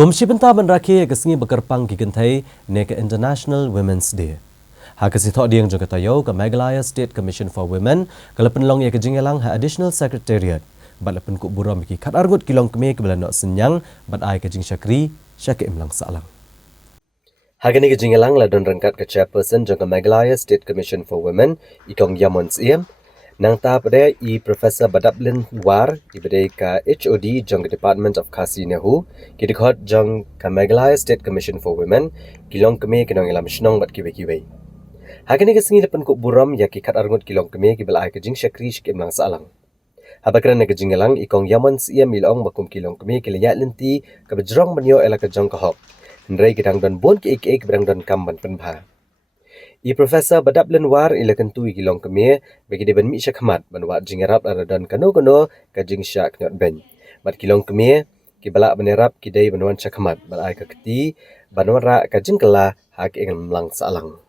Komisi Pentaban Rakhi kesengi bekerpang gigentai neka International Women's Day. Hakasi thok diang jong katayo ke Meghalaya State Commission for Women kalau penlong ya kejingelang ha Additional Secretariat bat lepen ku buram ki kat argut kilong keme ke belan nok senyang bat ai kejing syakri syakim lang salang. Hagani kejingelang la don rengkat ke chairperson jong ke Meghalaya State Commission for Women ikong Yamon Siem nang ta pada I Professor Badablin War ibadai ka HOD jong ke Department of Khasi Nehu ki dikhot jong ke Meghalaya State Commission for Women kilong keme kenong ilam shnong bat kiwe-kiwe. Hagani kesengi lepen ku buram ya ki kat argut kilong keme ki belai kejing syakri syakim lang salang. Habakran na kejingelang ikong Yamon Siem ilong bakum kilong keme ki leyak lenti ke bejrong menyo ela ke jong ke hok. Hendrai gedang don bon ki ik bedang don kamban penbha. I Professor Badablin War ila kentui kilong keme bagi de ben mi syakmat ban wat jingerap ala don kano-kano ka jing syak not ben. Bat kilong keme ki balak benerap ki dei benwan syakmat balai ka keti banwara ka jing kala hak ingin melang salang.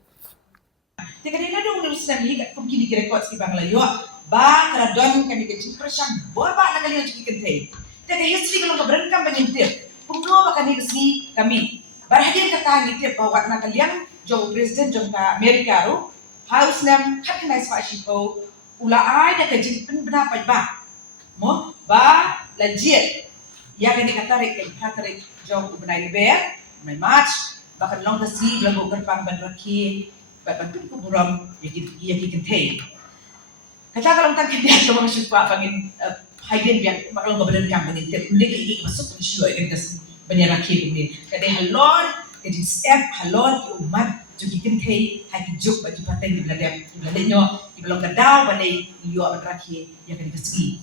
Jika dia ada urusan lagi kat kini rekod si bang layu, ba keradon kami kecil persang, borba nak kalian cuci kentai. Jika history kalau keberengkam penyintip, punglo bahkan history kami. Berhadir kata ngitip bahwa nak kalian jauh presiden jauh ke Amerika ru, harus nam kat kenai spasi kau, ula ai dah kecil pen berapa ba, mo ba lajit. Ya kini kata rek jauh benai lebar, benai march, bahkan long kasi lagu kerpang benraki. Bantu ku buram ya kentai. Kata kalau tak dia kalau masuk pak pangin hidden yang kalau ngobrol dengan pangin dia ini masuk ke syua kan kes benar akhir ini. Kata halor jadi step halor ki umat juga kentai hati juk bagi paten di beladanya di belakang kedau balai yo akhir ya kan kesini.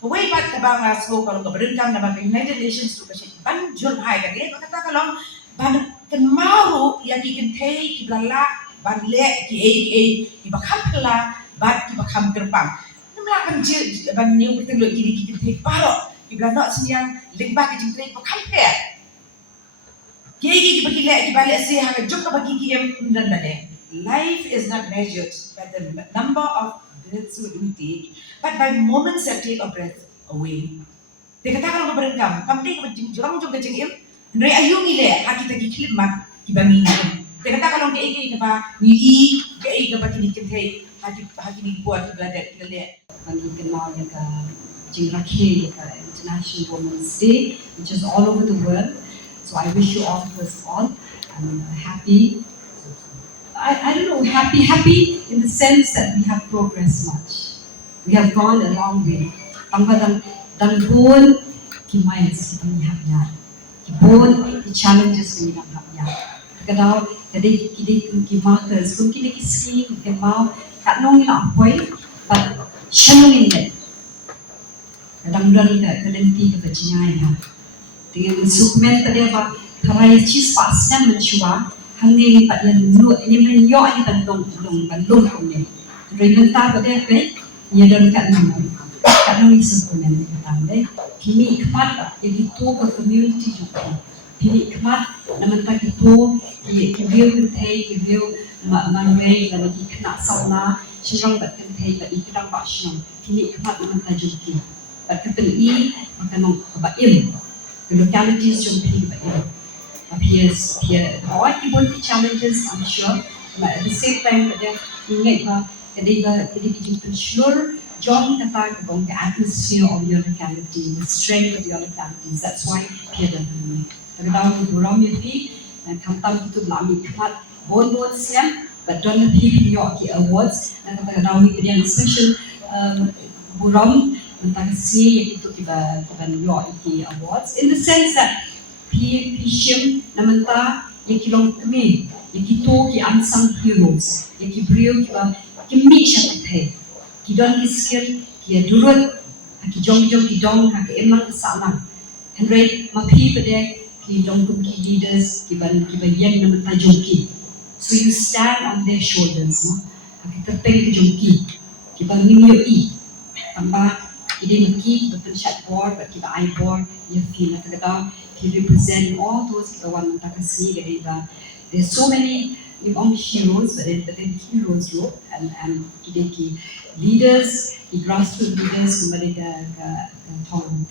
Kawai pat kabang asko kalau ngobrol dengan nama United Nations tu kasi banjur hai kan dia kata kalau ban kenmau ya kentai ki belala ban lek ki bakam pela bat ki bakam gerbang namla ban je ban new betul ki ki paro ki blano siang lingba ki jingtre bakam pe ki bagi lek ki balik si ha juk ka bagi ki em ndane. Life is not measured by the number of breaths we take but by moments that take a breath away. Dia kata kalau berengkam kamde ki jurang jong ke jing em ndai ayu ni le ha kita ki klip mat ki bangi dia kata kalau ke apa ni ke apa kini kentai hati ni buat belajar kita bagi kenal ke Jingrakhi ke International Women's Day, which is all over the world. So I wish you all first of all, I'm happy. I don't know, happy in the sense that we have progressed much. We have gone a long way. Tanpa dan pun kimayas kita melihatnya, pun the challenges kami melihatnya. Kadang jadi kita markers, mungkin kita ski, mungkin mau kat nong nak point, but shalom ini. Kadang kita nanti kita jinai ha. Dengan sukmen tadi apa, karai cis pasnya mencuba, hanya pada menurut ini menyo ini bandung kami. Jadi mentah pada apa, ia dan kat nong ini sukmen kita deh. Kini ikhmat jadi tu ke community juga. Kini ikhmat naman tak itu i-view kentai, i-view manway na nagikina sauna, siyang bat kentai, bat ikirang basyong, kini ikhmat naman tajuki. Bat kapil makanong kabaim, the localities yung pili kabaim. Appears, all the challenges, I'm sure, but at the same time, ingat ba, kada kita sure, John kata kung the atmosphere of your locality, the strength of your localities, that's why kita dan Kadang buram itu, kantam itu lami kemat bon siang, but don't pick your awards. Dan kadang itu yang special buram tentang si itu kita your awards. In the sense that pishim namenta yang kilong kami, yang kita ki unsung heroes, yang beliau kita kimi siapa kita skill kita durut, kita jom kita emang salam. Henry mapi pada ki dongkum ki leaders ki bagian naman tajuki. So you stand on their shoulders, no? Kita peng tajuki. Ki bangin yo tambah ini maki betul chat board, but kita I board ya feel kita he represent all those kita wan takasi kita. There's so many heroes, but then heroes role and kita ki leaders, ki grassroots leaders kembali ke tahun